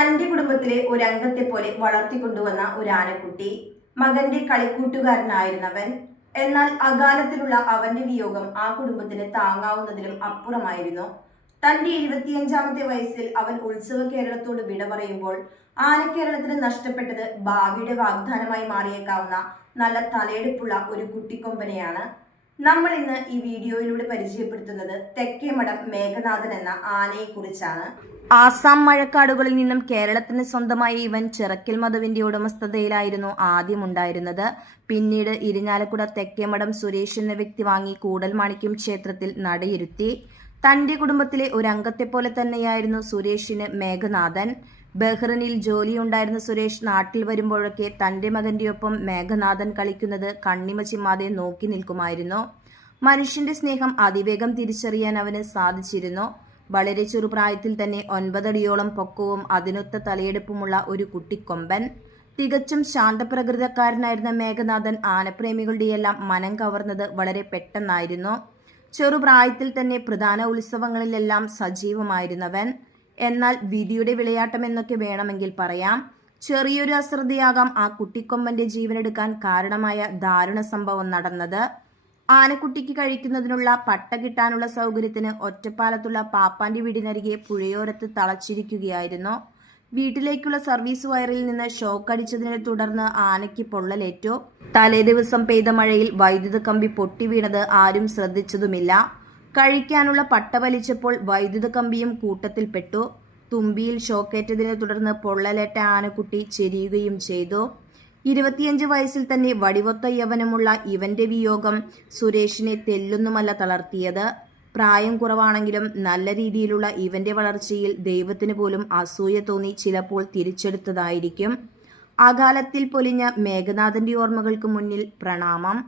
തന്റെ കുടുംബത്തിലെ ഒരു അംഗത്തെ പോലെ വളർത്തിക്കൊണ്ടുവന്ന ഒരു ആനക്കുട്ടി മകന്റെ കളിക്കൂട്ടുകാരനായിരുന്നവൻ. എന്നാൽ അകാലത്തിലുള്ള അവന്റെ വിയോഗം ആ കുടുംബത്തിന് താങ്ങാവുന്നതിലും അപ്പുറമായിരുന്നു. തന്റെ എഴുപത്തിയഞ്ചാമത്തെ വയസ്സിൽ അവൻ ഉത്സവ കേരളത്തോട് വിട പറയുമ്പോൾ ആനക്കേരളത്തിന് നഷ്ടപ്പെട്ടത് ഭാവിയുടെ വാഗ്ദാനമായി മാറിയേക്കാവുന്ന നല്ല തലയെടുപ്പുള്ള ഒരു കുട്ടിക്കൊമ്പനെയാണ്. നമ്മൾ ഇന്ന് ഈ വീഡിയോയിലൂടെ പരിചയപ്പെടുത്തുന്നത് തെക്കേമഠം മേഘനാഥൻ എന്ന ആനയെ കുറിച്ചാണ് ആസാം മഴക്കാടുകളിൽ നിന്നും കേരളത്തിന് സ്വന്തമായ ഇവൻ ചിറക്കൽ മധുവിന്റെ ഉടമസ്ഥതയിലായിരുന്നു ആദ്യം ഉണ്ടായിരുന്നത്. പിന്നീട് ഇരിഞ്ഞാലക്കുട തെക്കേമഠം സുരേഷ് എന്ന വ്യക്തി വാങ്ങി കൂടൽമാണിക്യം ക്ഷേത്രത്തിൽ നടയിരുത്തി. തന്റെ കുടുംബത്തിലെ ഒരു പോലെ തന്നെയായിരുന്നു സുരേഷിന് മേഘനാഥൻ. ബഹ്റിനിൽ ജോലിയുണ്ടായിരുന്ന സുരേഷ് നാട്ടിൽ വരുമ്പോഴൊക്കെ തന്റെ മകന്റെ ഒപ്പം മേഘനാഥൻ കളിക്കുന്നത് കണ്ണിമ ചിമ്മാതെ നോക്കി നിൽക്കുമായിരുന്നു. മനുഷ്യന്റെ സ്നേഹം അതിവേഗം തിരിച്ചറിയാൻ അവന് സാധിച്ചിരുന്നു. വളരെ ചെറുപ്രായത്തിൽ തന്നെ ഒൻപതടിയോളം പൊക്കവും അതിനൊത്ത തലയെടുപ്പുമുള്ള ഒരു കുട്ടിക്കൊമ്പൻ. തികച്ചും ശാന്തപ്രകൃതക്കാരനായിരുന്ന മേഘനാഥൻ ആനപ്രേമികളുടെയെല്ലാം മനം കവർന്നത് വളരെ പെട്ടെന്നായിരുന്നു. ചെറുപ്രായത്തിൽ തന്നെ പ്രധാന ഉത്സവങ്ങളിലെല്ലാം സജീവമായിരുന്നവൻ. എന്നാൽ വിധിയുടെ വിളയാട്ടം എന്നൊക്കെ വേണമെങ്കിൽ പറയാം. ചെറിയൊരു അശ്രദ്ധയാകാം ആ കുട്ടിക്കൊമ്പന്റെ ജീവനെടുക്കാൻ കാരണമായ ദാരുണ സംഭവം നടന്നത്. ആനക്കുട്ടിക്ക് കഴിക്കുന്നതിനുള്ള പട്ട കിട്ടാനുള്ള സൗകര്യത്തിന് ഒറ്റപ്പാലത്തുള്ള പാപ്പാന്റെ വീടിനരികെ പുഴയോരത്ത് തളച്ചിരിക്കുകയായിരുന്നു. വീട്ടിലേക്കുള്ള സർവീസ് വയറിൽ നിന്ന് ഷോക്ക് അടിച്ചതിനെ തുടർന്ന് ആനയ്ക്ക് പൊള്ളലേറ്റു. തലേ ദിവസം പെയ്ത മഴയിൽ വൈദ്യുത കമ്പി പൊട്ടി വീണത് ആരും ശ്രദ്ധിച്ചതുമില്ല. കഴിക്കാനുള്ള പട്ട വലിച്ചപ്പോൾ വൈദ്യുത കമ്പിയും കൂട്ടത്തിൽപ്പെട്ടു തുമ്പിയിൽ ഷോക്കേറ്റതിനെ തുടർന്ന് പൊള്ളലേറ്റ ആനക്കുട്ടി ചെരിയുകയും ചെയ്തു. ഇരുപത്തിയഞ്ച് വയസ്സിൽ തന്നെ വടിവൊത്ത യവനമുള്ള ഇവന്റെ വിയോഗം സുരേഷിനെ തെല്ലൊന്നുമല്ല തളർത്തിയത്. പ്രായം കുറവാണെങ്കിലും നല്ല രീതിയിലുള്ള ഇവന്റെ വളർച്ചയിൽ ദൈവത്തിന് പോലും അസൂയ തോന്നി ചിലപ്പോൾ തിരിച്ചെടുത്തതായിരിക്കും. അകാലത്തിൽ പൊലിഞ്ഞ മേഘനാഥന്റെ ഓർമ്മകൾക്ക് മുന്നിൽ പ്രണാമം.